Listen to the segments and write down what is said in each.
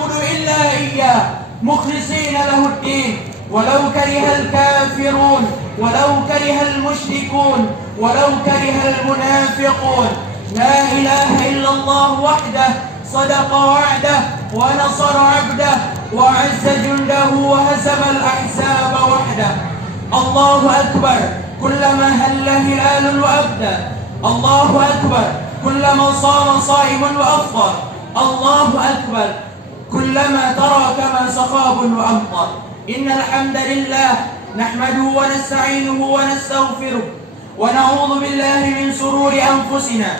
نعبد إلا إياه مخلصين له الدين ولو كره الكافرون ولو كره المشركون ولو كره المنافقون. لا إله إلا الله وحده صدق وعده ونصر عبده وعز جنده وهزم الأحزاب وحده. الله أكبر كلما هل هلال وأبدى. الله أكبر كلما صام صائم وأفطر. الله أكبر كلما ترى كما سخاب وأمطر. إن الحمد لله نحمده ونستعينه ونستغفره ونعوذ بالله من شرور أنفسنا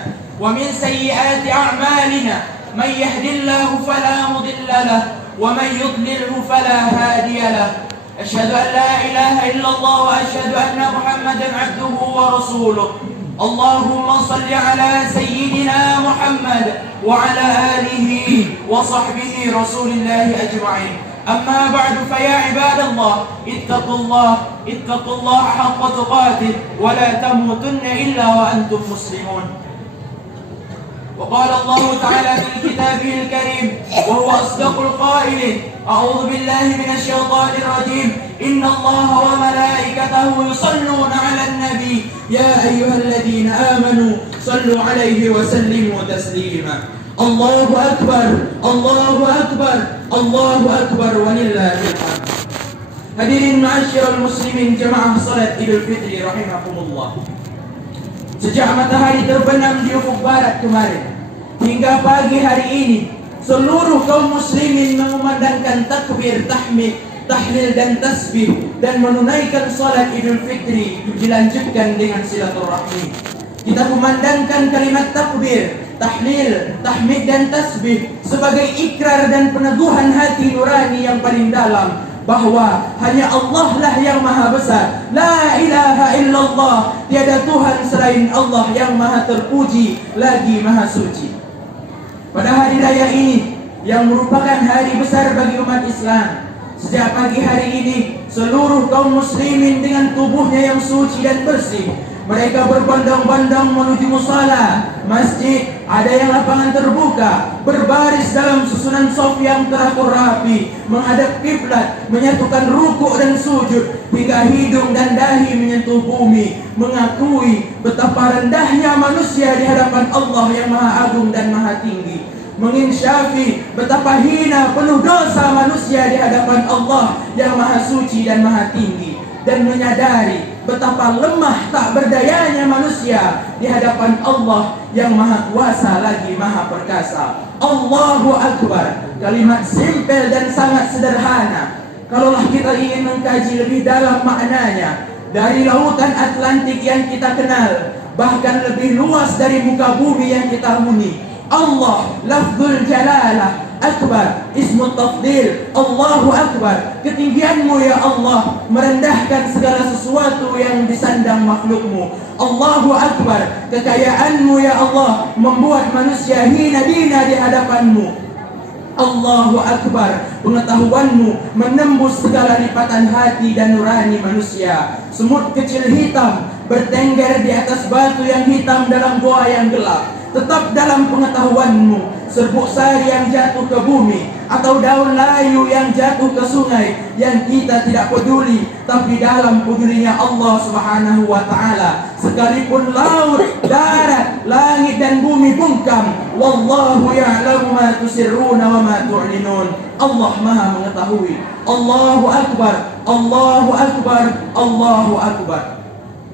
ومن سيئات أعمالنا. من يهد الله فلا مضل له ومن يضلله فلا هادي له. أشهد أن لا إله إلا الله وأشهد أن محمدا عبده ورسوله. اللهم صل على سيدنا محمد وعلى آله وصحبه رسول الله أجمعين. أما بعد فيا عباد الله اتقوا الله حق تقاته ولا تموتن إلا وأنتم مسلمون. وقال الله تعالى في كتابه الكريم وهو أصدق القائلين: أعوذ بالله من الشيطان الرجيم. إن الله وملائكته يصلون على النبي يا أيها الذين آمنوا صلوا عليه وسلموا تسليما. الله أكبر الله أكبر الله أكبر ولله الحمد. Hadirin ma'asyiral muslimin jemaah salat Idul Fitri rahimakumullah. Sejak matahari terbenam di ufuk barat kemarin hingga pagi hari ini, seluruh kaum muslimin mengumandangkan takbir, tahmid, tahlil dan tasbih dan menunaikan salat Idul Fitri dilanjutkan dengan silaturahmi. Kita memandangkan kalimat takbir, tahlil, tahmid dan tasbih sebagai ikrar dan peneguhan hati nurani yang paling dalam bahwa hanya Allah lah yang maha besar. La ilaha illallah, tiada Tuhan selain Allah yang maha terpuji lagi maha suci. Pada hari raya ini yang merupakan hari besar bagi umat Islam, sejak pagi hari ini seluruh kaum muslimin dengan tubuhnya yang suci dan bersih, mereka berbondong-bondong menuju musala, masjid, ada yang lapangan terbuka, berbaris dalam susunan shaf yang teratur rapi, menghadap kiblat, menyatukan rukuk dan sujud, hingga hidung dan dahi menyentuh bumi, mengakui betapa rendahnya manusia di hadapan Allah yang maha agung dan maha tinggi, menginsyafi betapa hina penuh dosa manusia di hadapan Allah yang maha suci dan maha tinggi, dan menyadari betapa lemah tak berdayanya manusia di hadapan Allah yang maha kuasa lagi maha perkasa. Allahu Akbar, kalimat simpel dan sangat sederhana. Kalaulah kita ingin mengkaji lebih dalam maknanya, dari lautan Atlantik yang kita kenal, bahkan lebih luas dari muka bumi yang kita huni, Allah, lafzul jalalah, akbar, ismu tafdil, Allahu akbar, ketinggianmu ya Allah, merendahkan segala sesuatu yang disandang makhlukmu. Allahu akbar, kekayaanmu ya Allah, membuat manusia hina dina di hadapanmu. Allahu akbar, pengetahuanmu menembus segala lipatan hati dan nurani manusia. Semut kecil hitam bertengger di atas batu yang hitam dalam goa yang gelap, tetap dalam pengetahuanmu. Serbuk sari yang jatuh ke bumi atau daun layu yang jatuh ke sungai, yang kita tidak peduli, tapi dalam pedulinya Allah Subhanahu wa ta'ala, sekalipun laut, darat, langit dan bumi bungkam, wallahu ya'lamu ma tusirruna wa ma tu'linun. Allah maha mengetahui. Allahu akbar, Allahu akbar, Allahu akbar.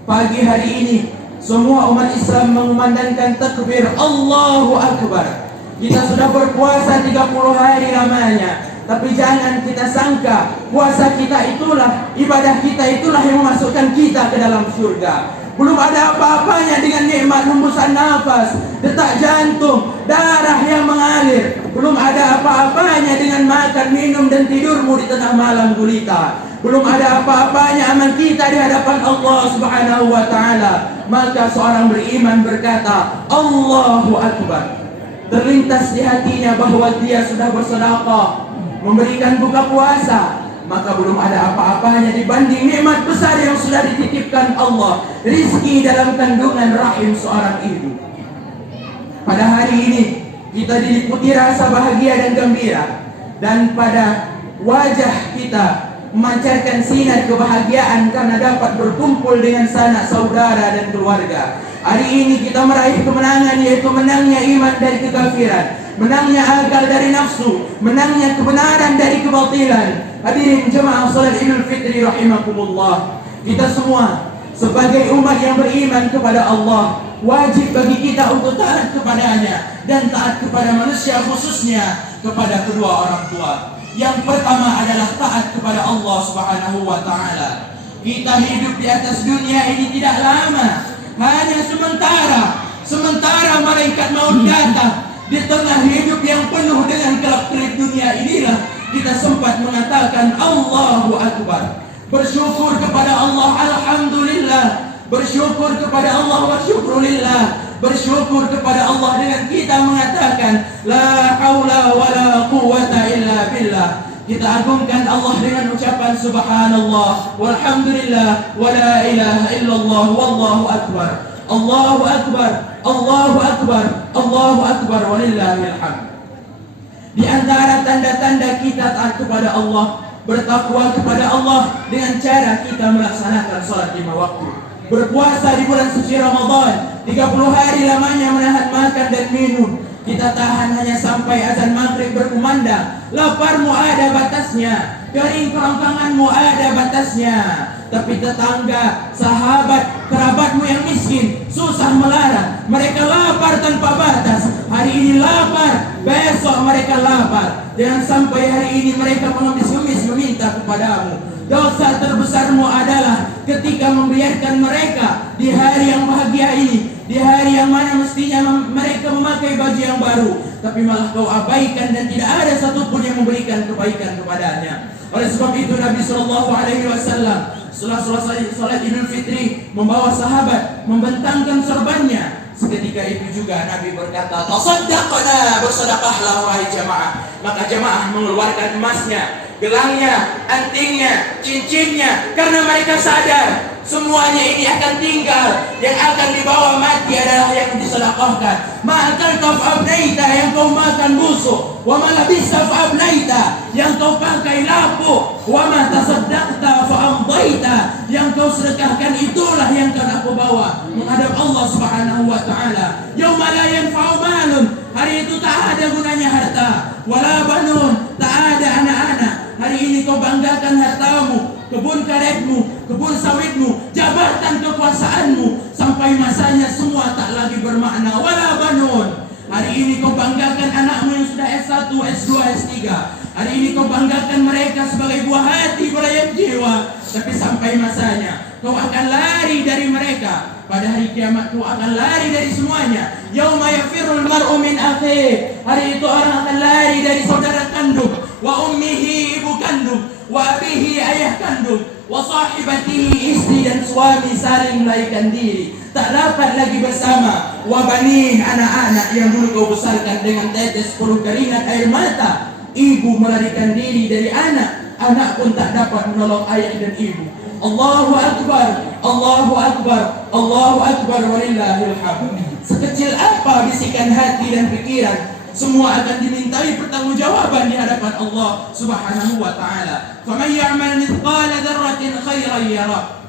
Pagi hari ini semua umat Islam mengumandangkan takbir Allahu akbar. Kita sudah berpuasa 30 hari lamanya, tapi jangan kita sangka puasa kita itulah, ibadah kita itulah yang memasukkan kita ke dalam surga. Belum ada apa-apanya dengan nikmat hembusan nafas, detak jantung, darah yang mengalir. Belum ada apa-apanya dengan makan, minum dan tidurmu di tengah malam gulita. Belum ada apa-apanya amal kita di hadapan Allah Subhanahu wa ta'ala. Maka seorang beriman berkata Allahu akbar. Terlintas di hatinya bahwa dia sudah bersedekah, memberikan buka puasa, maka belum ada apa-apanya dibanding nikmat besar yang sudah dititipkan Allah, rizki dalam kandungan rahim seorang ibu. Pada hari ini kita diliputi rasa bahagia dan gembira dan pada wajah kita memancarkan sinar kebahagiaan karena dapat berkumpul dengan sanak saudara dan keluarga. Hari ini kita meraih kemenangan, yaitu menangnya iman dari kekafiran, menangnya akal dari nafsu, menangnya kebenaran dari kebatilan. Hadirin jemaah salat Idul Fitri rahimakumullah. Kita semua sebagai umat yang beriman kepada Allah, wajib bagi kita untuk taat kepadanya dan taat kepada manusia, khususnya kepada kedua orang tua. Yang pertama adalah taat kepada Allah Subhanahu wa taala. Kita hidup di atas dunia ini tidak lama, hanya sementara malaikat maut datang. Di tengah hidup yang penuh dengan kelak-kelip dunia inilah kita sempat mengatakan Allahu Akbar. Bersyukur kepada Allah, alhamdulillah. Bersyukur kepada Allah wa syukrulillah. Bersyukur kepada Allah dengan kita mengatakan la haula wala quwwata illa billah. Kita agungkan Allah dengan ucapan subhanallah walhamdulillah wala ilaha illallah wallahu akbar. Allahu akbar, Allahu akbar, Allahu akbar walillahil hamd. Di antara tanda-tanda kita taat kepada Allah, bertakwa kepada Allah dengan cara kita melaksanakan salat 5 waktu. Berpuasa di bulan suci Ramadan 30 hari lamanya menahan makan dan minum. Kita tahan hanya sampai azan maghrib berkumandang. Laparmu ada batasnya, kering kerongkonganmu ada batasnya. Tapi tetangga, sahabat, kerabatmu yang miskin susah melarang. Mereka lapar tanpa batas. Hari ini lapar, besok mereka lapar. Jangan sampai hari ini mereka mengemis-ngemis meminta kepadamu. Dosa terbesarmu adalah ketika membiarkan mereka di hari yang bahagia ini, di hari yang mana mestinya mereka memakai baju yang baru, tapi malah kau abaikan dan tidak ada satupun yang memberikan kebaikan kepadanya. Oleh sebab itu Nabi SAW setelah salat Idul Fitri membawa sahabat membentangkan sorbannya. Seketika itu juga Nabi berkata, tasaddaqna, bersedekahlah wahai jamaah. Maka jamaah mengeluarkan emasnya, gelangnya, antingnya, cincinnya, karena mereka sadar semuanya ini akan tinggal. Yang akan dibawa mati adalah yang disedekahkan. Ma'akal fa'abnaita, yang kau makan busuk. Wa ma labista fa'abnaita, yang kau pakai lapuk. Wa ma tasaddaqta fa'amdaita, yang kau sedekahkan itulah yang akan aku bawa menghadap Allah Subhanahu wa taala. Yauma la yanfa'u malun, hari itu tak ada gunanya harta, wala banun, tak ada anak-anak. Hari ini kau banggakan hartamu, kebun karetmu, kebun sawitmu, jabatan kekuasaanmu, sampai masanya semua tak lagi bermakna. Wala banun, hari ini kau banggakan anakmu yang sudah S1, S2, S3. Hari ini kau banggakan mereka sebagai buah hati, belayar jiwa. Tapi sampai masanya kau akan lari dari mereka. Pada hari kiamat kau akan lari dari semuanya. Yauma yafirul mar'u min akhihi, hari itu orang akan lari dari saudara kandung, wa ummihi, ibu kandung, wa abihi, ayah kandung, wa sahibatihi, istri dan suami saling melarikan diri. Tak dapat lagi bersama. Wa banin, anak-anak yang dulu kau besarkan dengan tetes perut keringat air mata. Ibu melarikan diri dari anak, anak pun tak dapat menolong ayah dan ibu. Allahu Akbar, Allahu Akbar, Allahu Akbar walillahil hamd. Sekecil apa bisikan hati dan pikiran, semua akan dimintai pertanggungjawaban di hadapan Allah Subhanahu wa taala. Faman ya'mal mithqala dzarratin khairan yarah.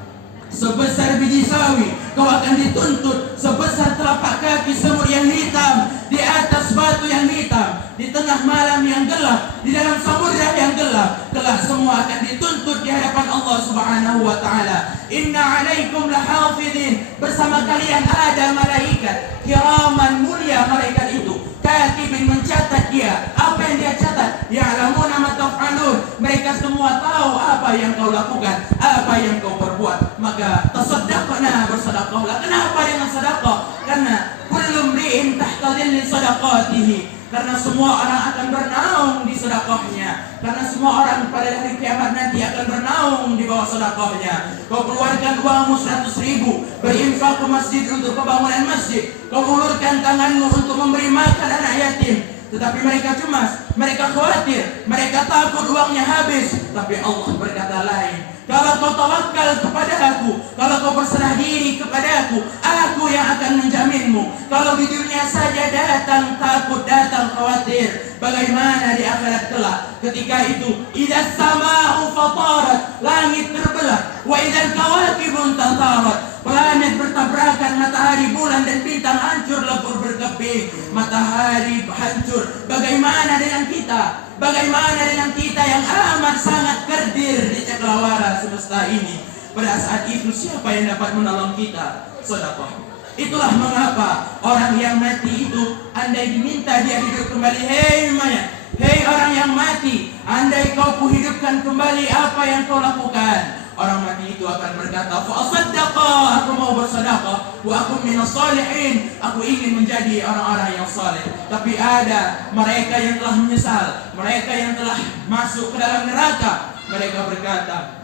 Sebesar biji sawi kau akan dituntut, sebesar telapak kaki semut yang hitam di atas batu yang hitam, di tengah malam yang gelap, di dalam samudra yang gelap. Kelak semua akan dituntut di hadapan Allah Subhanahu wa taala. Inna 'alaikum lahafidhin, bersama kalian ada malaikat kiraman, mulia malaikat itu. Katibin, mencatat dia, apa yang dia catat. Ya'lamuna ma taf'alun, mereka semua tahu apa yang kau lakukan, apa yang kau perbuat. Maka tasaddaqna, bersedekahlah. Kenapa dengan sedekah? Karena kullu mri'in tahta dhilli sadaqatihi, karena semua orang akan bernaung di sedekahnya. Karena semua orang pada hari kiamat nanti akan bernaung di bawah sedekahnya. Kau keluarkan uangmu 100.000, berinfak ke masjid untuk pembangunan masjid. Kau ulurkan tanganmu untuk memberi makan anak yatim. Tetapi mereka cemas, mereka khawatir, mereka takut uangnya habis. Tapi Allah berkata lain. Kalau kau tawakal kepada aku, kalau kau berserah diri kepada aku yang akan menjaminmu. Kalau di dunia saja datang takut, datang khawatir, bagaimana di akhirat kelak? Ketika itu, idza sama'u fatarat, langit terbelah, wa idzal kawakibun tatarat, planet bertabrakan, matahari, bulan dan bintang hancur lebur berkeping, matahari hancur. Bagaimana dengan kita? Bagaimana dengan kita yang amat sangat kerdir di cakrawala semesta ini? Pada saat itu siapa yang dapat menolong kita? Sedekah. Itulah mengapa orang yang mati itu, andai diminta dia hidup kembali, hei mayat, hei orang yang mati, andai kau kuhidupkan kembali, apa yang kau lakukan? Orang mati itu akan berkata, fa'asaddaqa, aku mau bersedekah, wa aku minas salihin, aku ingin menjadi orang-orang yang saleh. Tapi ada mereka yang telah menyesal, mereka yang telah masuk ke dalam neraka. Mereka berkata,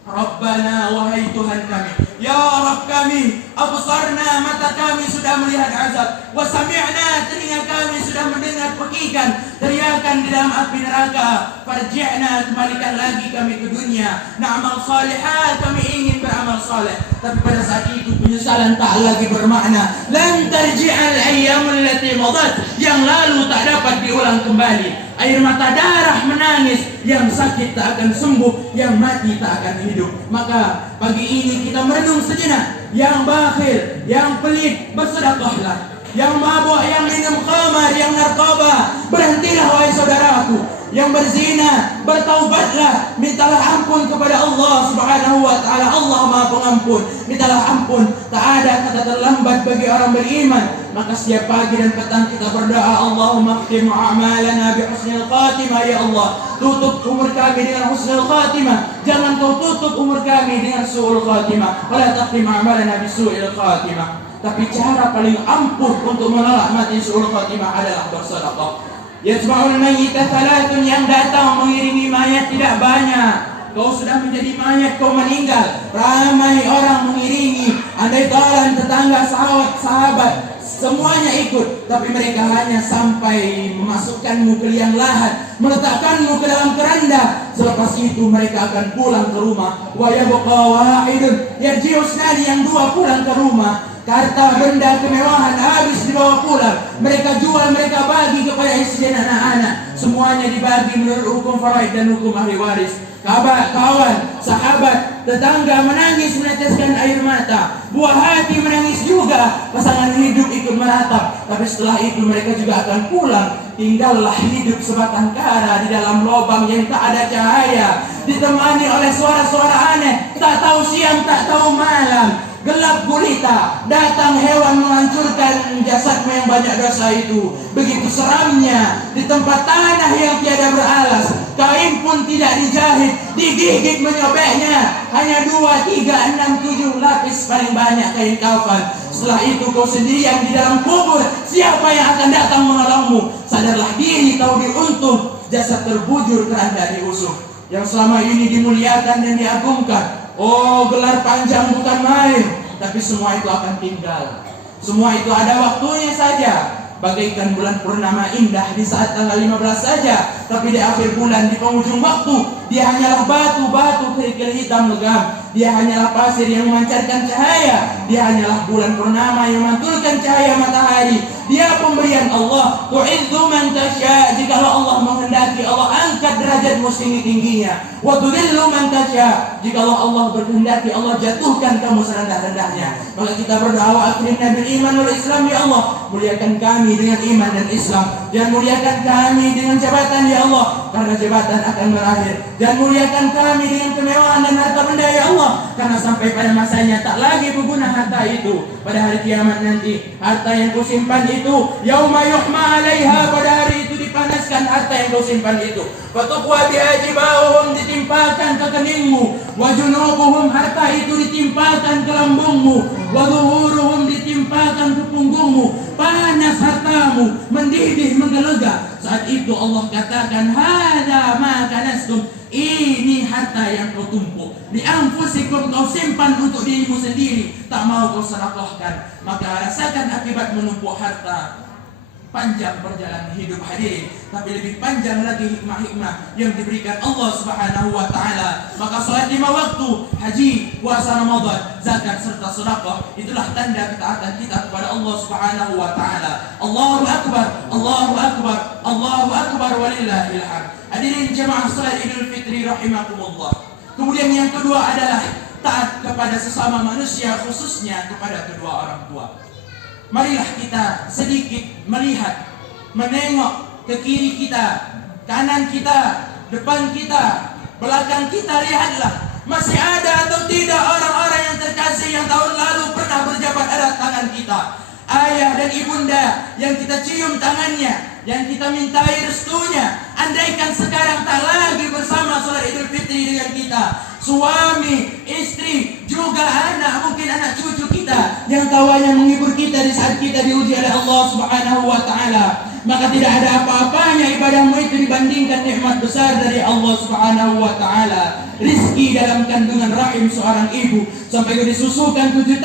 Rabbana, wahai Tuhan kami, ya Rabb kami, absarna, mata kami sudah melihat azab, wa sami'na, telinga kami sudah mendengar pekikan, teriakan di dalam api neraka. Farji'na, kembalikan lagi kami ke dunia, na'amal salihat, kami ingin beramal saleh. Tapi pada saat itu penyesalan tak lagi bermakna. Lan tarji'al ayyamul lati madat, yang lalu tak dapat diulang kembali. Air mata darah menangis, yang sakit tak akan sembuh, yang mati tak akan hidup. Maka pagi ini kita merenung sejenak. Yang bakhil, yang pelit, bersedekahlah. Yang mabuk, yang minum khamar, yang narkoba, berhentilah wahai saudaraku. Yang berzina, bertaubatlah, mintalah ampun kepada Allah Subhanahu wa taala. Allah Maha Pengampun. Mintalah ampun, tak ada kata terlambat bagi orang beriman. Maka setiap pagi dan petang kita berdoa, Allahumma khtim a'malana bi husnil khatimah. Ya Allah, tutup umur kami dengan husnul khatimah. Jangan kau tutup umur kami dengan su'ul khatimah. Wala taqtim a'malana bi su'il khatimah. Tapi cara paling ampuh untuk menolak mati su'ul khatimah adalah bersedekah. Yasma'ul mayyita salatun, yang datang mengiringi mayat tidak banyak. Kau sudah menjadi mayat, kau meninggal, ramai orang mengiringi. Andai kawan, tetangga, sahabat, semuanya ikut. Tapi mereka hanya sampai memasukkanmu ke liang lahat, meletakkanmu ke dalam keranda. Selepas itu mereka akan pulang ke rumah. Wa yabqa wahidun yarji'u isnani, yang dua pulang ke rumah. Harta benda kemewahan habis dibawa pulang. Mereka jual, mereka bagi kepada istri dan anak-anak. Semuanya dibagi menurut hukum faraid dan hukum ahli waris. Kawan, sahabat, tetangga menangis meneteskan air mata. Buah hati menangis juga. Pasangan hidup ikut meratap. Tapi setelah itu mereka juga akan pulang. Tinggallah hidup sebatang kara di dalam lubang yang tak ada cahaya, ditemani oleh suara-suara aneh, tak tahu siang, tak tahu malam. Gelap gulita, datang hewan menghancurkan jasadmu yang banyak dosa itu. Begitu seramnya di tempat tanah yang tiada beralas. Kain pun tidak dijahit, digigit menyobeknya. Hanya 2, 3, 6, 7 lapis paling banyak kain kafan. Setelah itu kau sendirian di dalam kubur. Siapa yang akan datang menolongmu? Sadarlah diri kau diuntung. Jasad terbujur, keranda diusung. Yang selama ini dimuliakan dan diagungkan. Oh, gelar panjang bukan main. Tapi semua itu akan tinggal. Semua itu ada waktunya saja. Bagaikan bulan purnama indah di saat tanggal 15 saja. Tapi di akhir bulan, di penghujung waktu, dia hanyalah batu-batu kerikil hitam legam. Dia hanyalah pasir yang memancarkan cahaya. Dia hanyalah bulan purnama yang memantulkan cahaya matahari. Dia pemberian Allah. Tu'idzu man tasya, jikalau Allah menghendaki, Allah angkat derajatmu setinggi-tingginya. Wa tudhillu man tasya, jikalau Allah berkehendaki, Allah jatuhkan kamu serendah-rendahnya. Maka kita berdoa, wa akrimna bil iman wal Islam, ya Allah, muliakan kami dengan iman dan Islam. Jangan muliakan kami dengan jabatan, ya Allah, karena jabatan akan berakhir. Jangan muliakan kami dengan kemewahan dan harta benda, ya Allah, karena sampai pada masanya tak lagi berguna harta itu. Pada hari kiamat nanti, harta yang kau simpan itu, yauma yuhma 'alaiha, pada hari itu dipanaskan harta yang kau simpan itu. Fatuqwa biha jibahum, ditimpakan ke keningmu. Wa junubuhum, harta itu ditimpakan ke lambungmu. Wa zuhuruhum, ditimpakan ke punggungmu. Panas hartamu, mendidih, menggelegak. Saat itu Allah katakan, hadza ma kanastum, ini harta yang kau tumpuk. Di anfusikum, kau simpan untuk dirimu sendiri, tak mau kau sedekahkan. Maka rasakan akibat menumpuk harta. panjang perjalanan hidup hadirin, tapi lebih panjang lagi hikmah-hikmah yang diberikan Allah Subhanahu wa taala. Maka salat 5 waktu, haji, puasa Ramadan, zakat serta sedekah, itulah tanda ketaatan kita kepada Allah Subhanahu wa taala. Allahu akbar, Allahu akbar, Allahu akbar walillahil hamd. Hadirin jemaah salat Idul Fitri rahimakumullah. Kemudian yang kedua adalah taat kepada sesama manusia, khususnya kepada kedua orang tua. Marilah kita sedikit melihat, menengok ke kiri kita, kanan kita, depan kita, belakang kita. Lihatlah, masih ada atau tidak orang-orang yang terkasih yang tahun lalu pernah berjabat erat tangan kita. Ayah dan ibunda yang kita cium tangannya, yang kita mintai restunya. Andaikan sekarang tak lagi bersama salat Idul Fitri dengan kita, suami, istri, juga anak, mungkin anak cucu kita yang tawanya menghibur kita di saat kita diuji oleh Allah Subhanahu wa taala, maka tidak ada apa-apanya ibadahmu itu dibandingkan nikmat besar dari Allah Subhanahu wa taala. Rizki dalam kandungan rahim seorang ibu sampai kau disusukan 2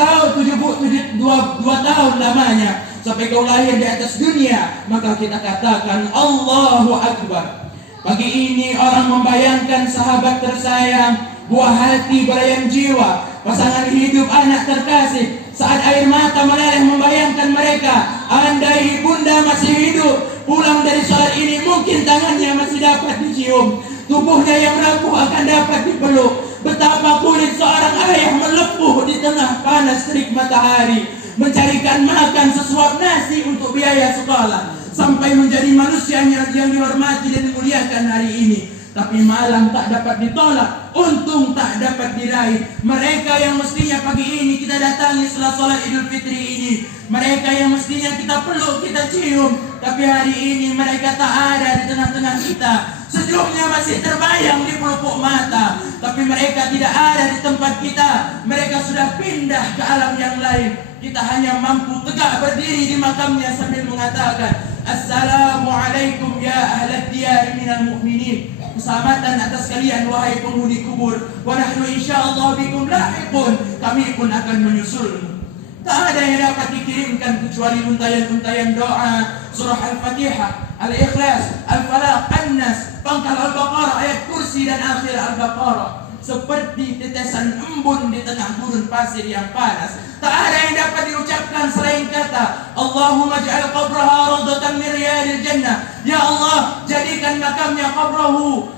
tahun lamanya, sampai kau lahir di atas dunia, maka kita katakan Allahu Akbar. Pagi ini orang membayangkan sahabat tersayang, buah hati belayan jiwa, pasangan hidup, anak terkasih, saat air mata meleleh membayangkan mereka. Andai ibunda masih hidup, pulang dari sholat ini mungkin tangannya masih dapat dicium, tubuhnya yang rapuh akan dapat dipeluk. Betapa kulit seorang ayah melepuh di tengah panas terik matahari, mencarikan makan sesuap nasi untuk biaya sekolah, sampai menjadi manusia yang dihormati dan dimuliakan hari ini. Tapi malam tak dapat ditolak, untung tak dapat diraih. Mereka yang mestinya pagi ini kita datangi setelah sholat Idul Fitri ini, mereka yang mestinya kita peluk, kita cium, tapi hari ini mereka tak ada di tengah-tengah kita. Senyumnya masih terbayang di pelupuk mata, tapi mereka tidak ada di tempat kita. Mereka sudah pindah ke alam yang lain. Kita hanya mampu tegak berdiri di makamnya sambil mengatakan Assalamualaikum ya ahlad diyar minal mu'minin. Keselamatan atas kalian wahai penghuni kubur. Wa nahnu insyaallah bikum lahiqun. Kami pun akan menyusulmu. Tak ada yang dapat dikirimkan kecuali untayan-untayan doa surah Al-Fatihah, Al-Ikhlas, Al-Falaq, An-Nas, pangkal Al-Baqarah, ayat kursi dan akhir Al-Baqarah, seperti tetesan embun di tengah gurun pasir yang panas. Tak ada yang dapat diucapkan selain kata Allahumma ja'al qabraha rawdatan min riyadil jannah. Ya Allah, jadikan makamnya qabrahum,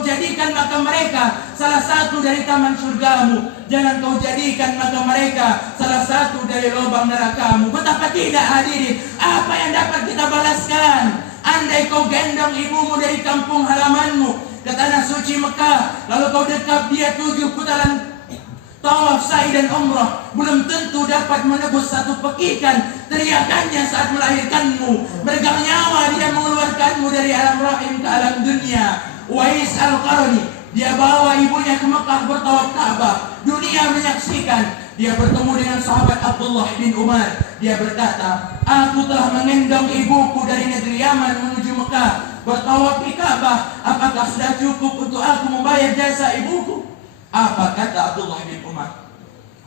jadikan makam mereka salah satu dari taman surgamu. Jangan kau jadikan makam mereka salah satu dari lubang nerakamu. Betapa tidak hadirin, apa yang dapat kita balaskan? Andai kau gendong ibumu dari kampung halamanmu ke tanah suci Mekah, lalu kau dekap dia 7 putaran tawaf, sa'i dan umrah, belum tentu dapat menebus satu pekikan teriakannya saat melahirkanmu. Meregang nyawa dia mengeluarkanmu dari alam rahim ke alam dunia. Uwais Al-Qarni, dia bawa ibunya ke Mekah bertawaf Ka'bah. Dunia menyaksikan. Dia bertemu dengan sahabat Abdullah bin Umar. Dia berkata, aku telah mengendong ibuku dari negeri Yaman menuju Mekah, bertawaf di Ka'bah. Apakah sudah cukup untuk aku membayar jasa ibuku? Apa kata Abdullah bin Umar?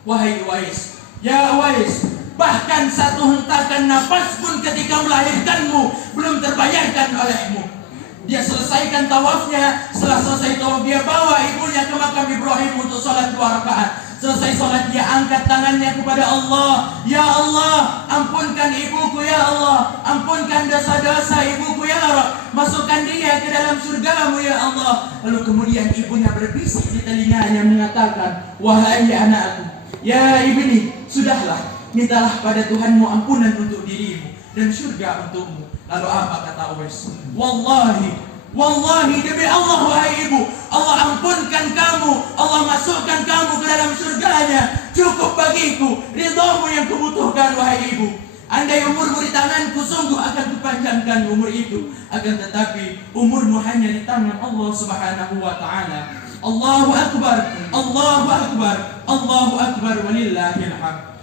Wahai Uwais, ya Uwais, bahkan satu hentakan nafas pun ketika melahirkanmu belum terbayarkan olehmu. Dia selesaikan tawafnya. Setelah selesai tawaf, dia bawa ibunya ke makam Ibrahim untuk sholat 2 rakaat. Selesai sholat, dia angkat tangannya kepada Allah. Ya Allah, ampunkan ibuku ya Allah, ampunkan dosa-dosa ibuku ya Allah, masukkan dia ke dalam surgamu ya Allah. Lalu kemudian ibunya berbisik di telinganya mengatakan, wahai anakku, ya ibni, sudahlah, mintalah pada Tuhanmu ampunan untuk dirimu dan surga untukmu. Lalu apa kata Uwais? Wallahi demi Allah wahai ibu, Allah ampunkan kamu, Allah masukkan kamu ke dalam surganya. Cukup bagiku, ridhamu yang kubutuhkan wahai ibu. Andai umurmu di tanganku, sungguh akan kupanjangkan umur itu. Akan tetapi umurmu hanya di tangan Allah Subhanahu wa ta'ala. Allahu Akbar, Allahu Akbar, Allahu Akbar, walillahil hamd.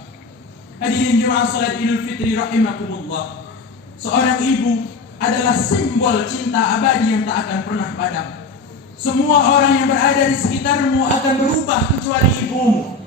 Hadirin jemaah salat Idul Fitri rahimakumullah. Seorang ibu adalah simbol cinta abadi yang tak akan pernah padam. Semua orang yang berada di sekitarmu akan berubah kecuali ibumu.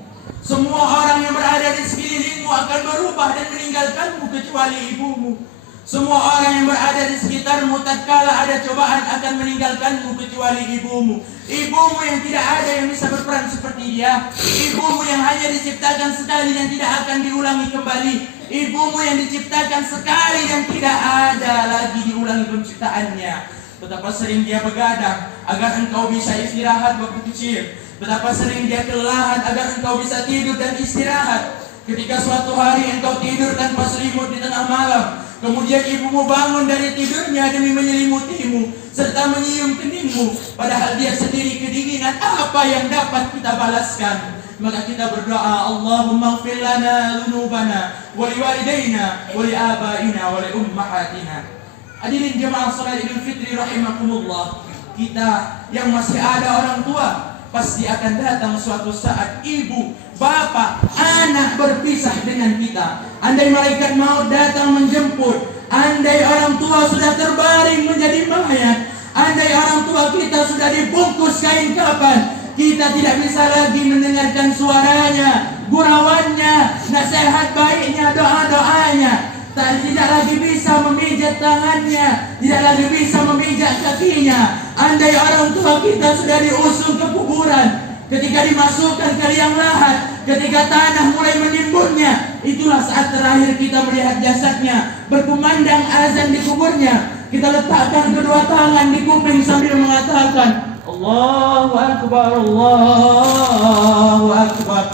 Semua orang yang berada di sekelilingmu akan berubah dan meninggalkanmu kecuali ibumu. Semua orang yang berada di sekitarmu tatkala ada cobaan akan meninggalkanmu kecuali ibumu. Ibumu yang tidak ada yang bisa berperan seperti dia. Ibumu yang hanya diciptakan sekali dan tidak akan diulangi kembali. Ibumu yang diciptakan sekali dan tidak ada lagi diulangi penciptaannya. Betapa sering dia begadang agar engkau bisa istirahat waktu kecil. Betapa sering dia kelelahan agar engkau bisa tidur dan istirahat. Ketika suatu hari engkau tidur tanpa selimut di tengah malam, kemudian ibumu bangun dari tidurnya demi menyelimutimu serta menyium keningmu, padahal dia sendiri kedinginan, apa yang dapat kita balaskan? Maka kita berdoa, Allahumma ighfir lana dzunubana wa liwalidayna wa liabaina wa liummahatina. Hadirin jemaah salat Idul Fitri rahimakumullah, kita yang masih ada orang tua, pasti akan datang suatu saat ibu, bapak, anak berpisah dengan kita. Andai malaikat maut datang menjemput, andai orang tua sudah terbaring menjadi mayat, andai orang tua kita sudah dibungkus kain kafan, kita tidak bisa lagi mendengarkan suaranya, gurauannya, nasihat baiknya, doa-doanya. Tidak lagi bisa memijat tangannya, tidak lagi bisa memijat kakinya. Andai orang tua kita sudah diusung ke kuburan, ketika dimasukkan ke liang lahat, ketika tanah mulai menimbunnya, itulah saat terakhir kita melihat jasadnya. Berkumandang azan di kuburnya, kita letakkan kedua tangan di kuping sambil mengatakan, Allahu Akbar, Allahu Akbar.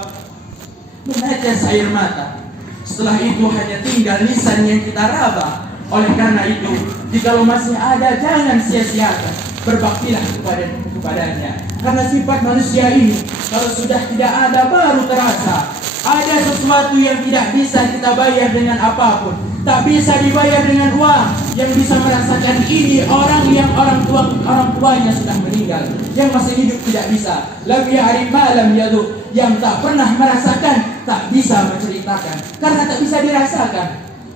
Menetes air mata. Setelah itu hanya tinggal lisan yang kita raba. Oleh karena itu, jika masih ada, jangan sia-siakan, berbaktilah kepadanya. Karena sifat manusia ini, kalau sudah tidak ada baru terasa. Ada sesuatu yang tidak bisa kita bayar dengan apapun, tak bisa dibayar dengan uang. Yang bisa merasakan ini orang yang orang tuanya sudah meninggal. Yang masih hidup tidak bisa. Lam ya'rif ma lam yaduk. Yang tak pernah merasakan tak bisa menceritakan, karena tak bisa dirasakan.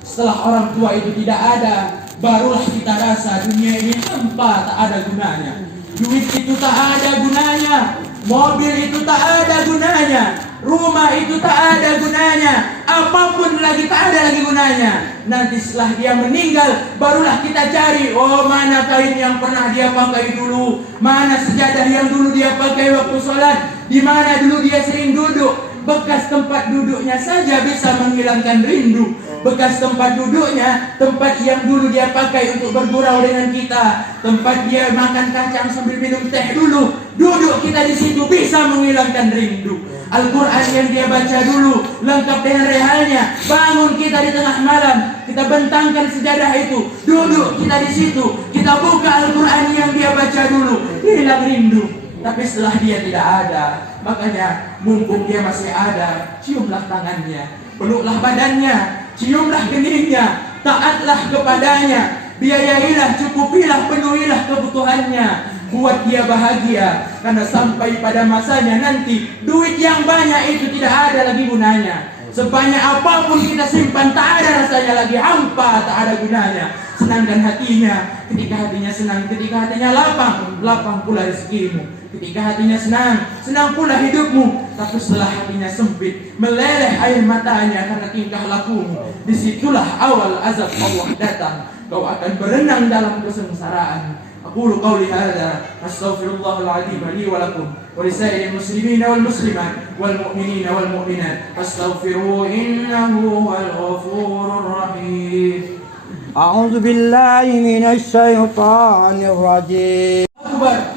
Setelah orang tua itu tidak ada, barulah kita rasa dunia ini hampa, tak ada gunanya. Duit itu tak ada gunanya, mobil itu tak ada gunanya, rumah itu tak ada gunanya, apapun lagi tak ada lagi gunanya. Nanti setelah dia meninggal, barulah kita cari, oh mana kain yang pernah dia pakai dulu, mana sejadah yang dulu dia pakai waktu sholat, di mana dulu dia sering duduk. Bekas tempat duduknya saja bisa menghilangkan rindu. Bekas tempat duduknya, tempat yang dulu dia pakai untuk bergurau dengan kita, tempat dia makan kacang sambil minum teh dulu, duduk kita di situ bisa menghilangkan rindu. Al-Quran yang dia baca dulu, lengkap dengan rehalnya, bangun kita di tengah malam, kita bentangkan sejadah itu, duduk kita di situ, kita buka Al-Quran yang dia baca dulu, hilang rindu. Tapi setelah dia tidak ada, makanya mumpung dia masih ada, ciumlah tangannya, peluklah badannya, ciumlah keningnya, taatlah kepadanya, biayailah, cukupilah, penuhilah kebutuhannya, buat dia bahagia. Karena sampai pada masanya nanti, duit yang banyak itu tidak ada lagi gunanya. Sebanyak apapun kita simpan, tak ada rasanya lagi, hampa, tak ada gunanya. Senangkan hatinya, ketika hatinya senang, ketika hatinya lapang, lapang pula rezekimu. Ketika hatinya senang, senang pula hidupmu. Tapi setelah hatinya sempit, meleleh air matanya karena tingkah lakumu, disitulah awal azab Allah datang. Kau akan berenang dalam kesengsaraan. Aqulu qawli hadza astaghfirullahal azim li wa lakum wa lisairil muslimin wal muslimat wal mu'minin wal mu'minat astaghfiruhu innahu wal ghafurur rahim. A'udzu billahi minasy syaithanir rajim.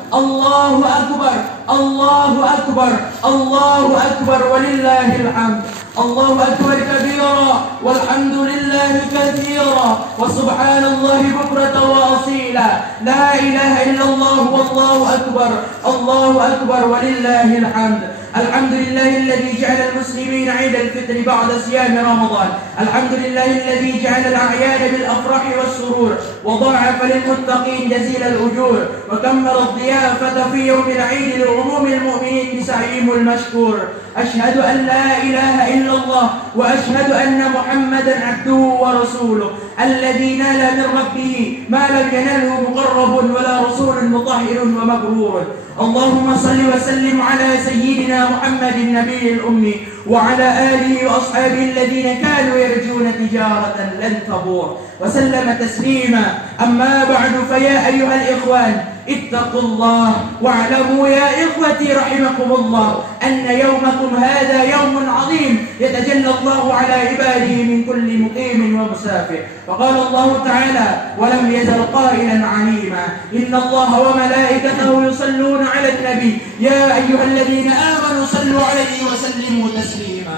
Allahu Akbar, Allahu Akbar, Allahu Akbar, walillahil hamd. Allahu Akbar kabira, walhamdulillahi katsira, wa subhanallahi bukratan wa asila. La ilaha illallah, wallahu akbar, Allahu Akbar, walillahil hamd. الحمد لله الذي جعل المسلمين عيد الفطر بعد صيام رمضان. الحمد لله الذي جعل الأعياد بالأفراح والسرور وضاعف للمتقين جزيل الأجور وكمل الضيافة في يوم العيد لعموم المؤمنين بسعيهم المشكور. أشهد أن لا إله إلا الله وأشهد أن محمدا عبده ورسوله الذي نال من ربه ما لم ينله مقرب ولا رسول مطهر ومبرور. اللهم صل وسلم على سيدنا محمد النبي الأمي وعلى آله وأصحابه الذين كانوا يرجون تجارة لن تبور وسلم تسليما. أما بعد فيا أيها الإخوان اتقوا الله واعلموا يا إخوتي رحمكم الله أن يومكم هذا يوم عظيم يتجلى الله على عباده من كل مقيم ومسافر. فقال الله تعالى ولم يزل قائلا عليما إن الله وملائكته يصلون على النبي يا أيها الذين آمنوا صلوا عليه وسلموا تسليما.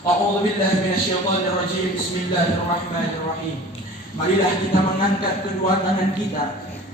أعوذ بالله من الشيطان الرجيم. بسم الله الرحمن الرحيم. Marilah kita mengangkat kedua tangan kita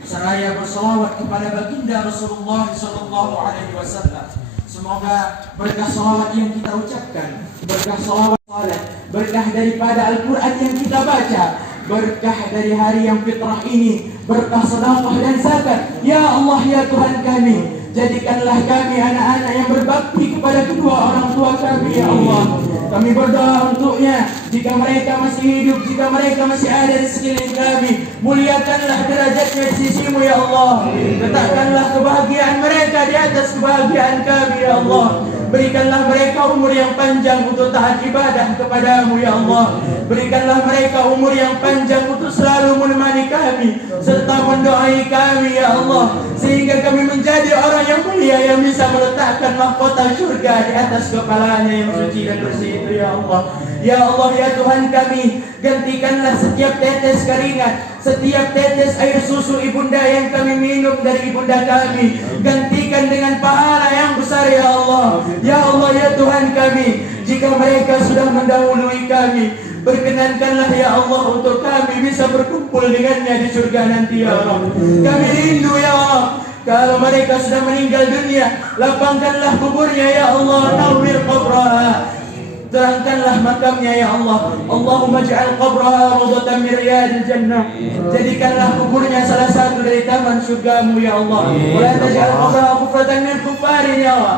seraya berselawat kepada baginda Rasulullah sallallahu alaihi wasallam. Semoga berkah selawat yang kita ucapkan, berkah selawat salat, berkah daripada Al-Quran yang kita baca, berkah dari hari yang fitrah ini, berkah sedekah dan zakat. Ya Allah ya Tuhan kami, jadikanlah kami anak-anak yang berbakti kepada kedua orang tua kami ya Allah. Kami berdoa untuknya, jika mereka masih hidup, jika mereka masih ada di sekeliling kami, muliakanlah derajatnya di sisimu ya Allah. Letakkanlah kebahagiaan mereka di atas kebahagiaan kami ya Allah. Berikanlah mereka umur yang panjang untuk taat ibadah kepadamu ya Allah. Berikanlah mereka umur yang panjang untuk selalu menemani kami serta mendoai kami ya Allah, sehingga kami menjadi orang yang mulia yang bisa meletakkan mahkota syurga di atas kepalanya yang suci dan bersih itu ya Allah. Ya Allah ya Tuhan kami, gantikanlah setiap tetes keringat, setiap tetes air susu ibunda yang kami minum dari ibunda kami, gantikan dengan pahala yang besar ya Allah. Ya Allah ya Tuhan kami, jika mereka sudah mendahului kami, berkenankanlah ya Allah untuk kami bisa berkumpul dengannya di surga nanti ya Allah. Kami rindu ya Allah. Kalau mereka sudah meninggal dunia, lapangkanlah kuburnya ya Allah. Nawwir qabraha, terangkanlah makamnya ya Allah. Allahumma ja'al qabraha rawdatan min riyadil jannah. Jadikanlah kuburnya salah satu dari taman surgamu ya Allah. Wa la taj'al qabraha kufratan min kufarin ya Allah.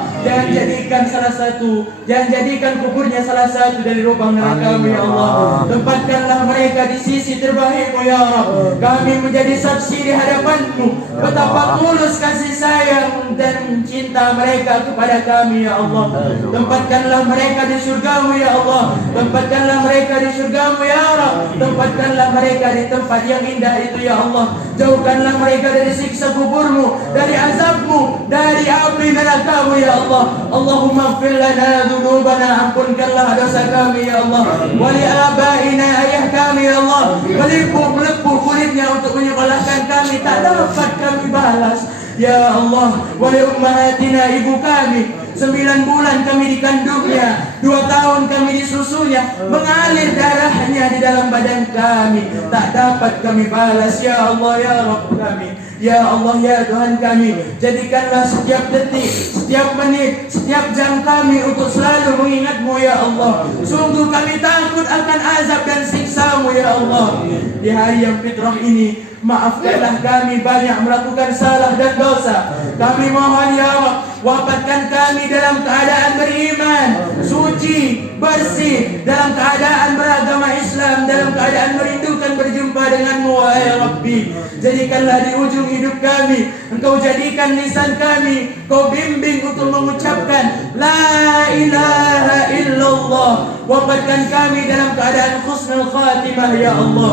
Jangan jadikan kuburnya salah satu dari lubang neraka ya Allah. Tempatkanlah mereka di sisi terbaikmu ya Allah. Kami menjadi saksi di hadapanmu betapa tulus kasih sayang dan cinta mereka kepada kami ya Allah. Tempatkanlah mereka di surga ya Allah. Tempatkanlah mereka di surgamu ya Allah. Tempatkanlah mereka di tempat yang indah itu ya Allah. Jauhkanlah mereka dari siksa kuburmu, dari azabmu, dari api nerakamu ya Allah. Allahumma ighfir lana dzunubana, ampunkanlah dosa kami ya Allah. Wa li abaina, ayah kami ya Allah, melepuh kulitnya untuk menyekolahkan kami, tak dapat kami balas ya Allah. Wa li ummahatina, ibu kami, 9 bulan kami dikandungnya, 2 tahun kami disusunya, mengalir darahnya di dalam badan kami, tak dapat kami balas ya Allah ya Rabb kami. Ya Allah ya Tuhan kami, jadikanlah setiap detik, setiap menit, setiap jam kami untuk selalu mengingatmu ya Allah. Sungguh kami takut akan azab dan siksamu ya Allah. Di hari yang fitrah ini, maafkanlah kami banyak melakukan salah dan dosa. Kami mohon ya Allah, wafatkan kami dalam keadaan beriman, suci, bersih, dalam keadaan beragama Islam, dalam keadaan merindukan berjumpa denganmu wahai Rabbi. Jadikanlah di ujung hidup kami, Engkau jadikan lisan kami, Kau bimbing untuk mengucapkan La ilaha illallah. Wafatkan kami dalam keadaan husnul khatimah ya Allah.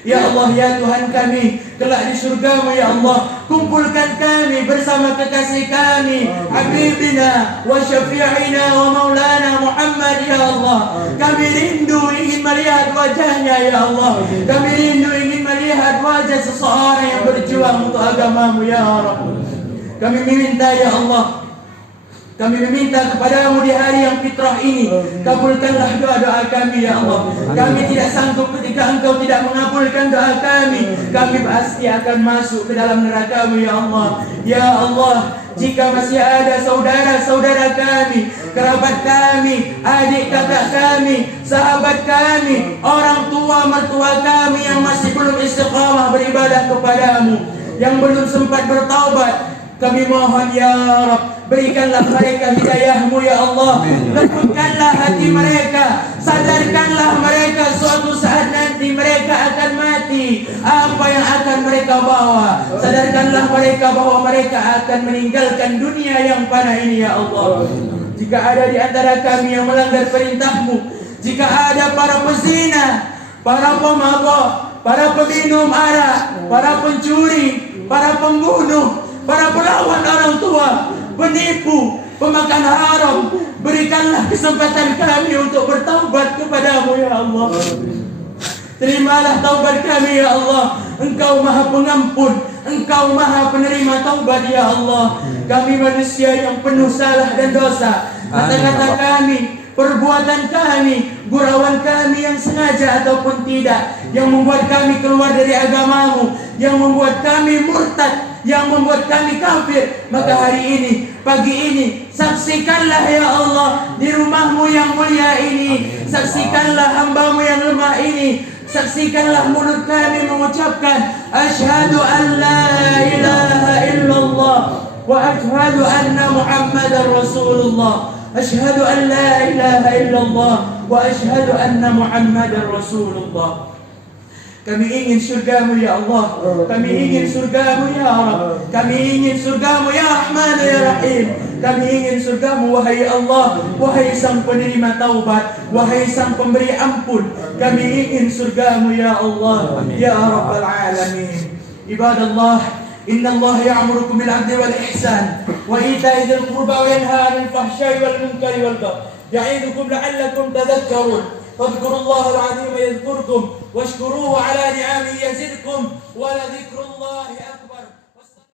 Ya Allah ya Tuhan kami, kelak di surgamu ya Allah, kumpulkan kami bersama kekasih kami, Habibina wa syafi'ina wa maulana Muhammad ya Allah. Kami rindu ingin melihat wajahnya ya Allah. Kami rindu ingin melihat wajah seseorang yang berjuang untuk agamamu ya Rabb. Kami meminta ya Allah, kami meminta kepadamu di hari yang fitrah ini, kabulkanlah doa-doa kami ya Allah. Kami tidak sanggup ketika Engkau tidak mengabulkan doa kami. Kami pasti akan masuk ke dalam neraka-Mu ya Allah. Ya Allah, jika masih ada saudara-saudara kami, kerabat kami, adik kakak kami, sahabat kami, orang tua mertua kami yang masih belum istiqamah beribadah kepadamu, yang belum sempat bertaubat, kami mohon ya Rabb, berikanlah mereka hidayah-Mu ya Allah. Lembutkanlah hati mereka, sadarkanlah mereka suatu saat nanti mereka akan mati ini, apa yang akan mereka bawa. Sadarkanlah mereka bahwa mereka akan meninggalkan dunia yang fana ini ya Allah. Jika ada di antara kami yang melanggar perintah-Mu, jika ada para pezina, para pemabok, para peminum arak, para pencuri, para pembunuh, para pelawan orang tua, penipu, pemakan haram, berikanlah kesempatan kami untuk bertaubat kepadamu ya Allah. Terimalah taubat kami ya Allah. Engkau maha pengampun, Engkau maha penerima taubat ya Allah. Kami manusia yang penuh salah dan dosa. Kata-kata kami, perbuatan kami, gurauan kami yang sengaja ataupun tidak, yang membuat kami keluar dari agamamu, yang membuat kami murtad, yang membuat kami kafir. Maka hari ini, pagi ini, saksikanlah ya Allah di rumahmu yang mulia ini. Saksikanlah hambamu yang lemah ini. Saksikanlah mulut kami mengucapkan asyhadu an la ilaha illallah wa asyhadu anna Muhammadar Rasulullah. Asyhadu an la ilaha illallah wa asyhadu anna Muhammadar Rasulullah. Kami ingin surgamu ya Allah. Kami ingin surgamu ya Rabb. Kami ingin surgamu ya Rahman ya Rahim. Kami ingin surgamu wahai Allah, wahai sang penerima taubat, wahai sang pemberi ampun. Kami ingin surgamu ya Allah, ya Rabbal Alamin. Ibadallah, inna Allah ya'murukum bil 'adli wal ihsan wa ita'i dzil qurba wa yanha 'anil fahsya'i wal munkari wal baghi. Ya'idukum la'allakum tadhakkarun. فاذكروا الله العظيم يذكركم واشكروه على نعمه يزدكم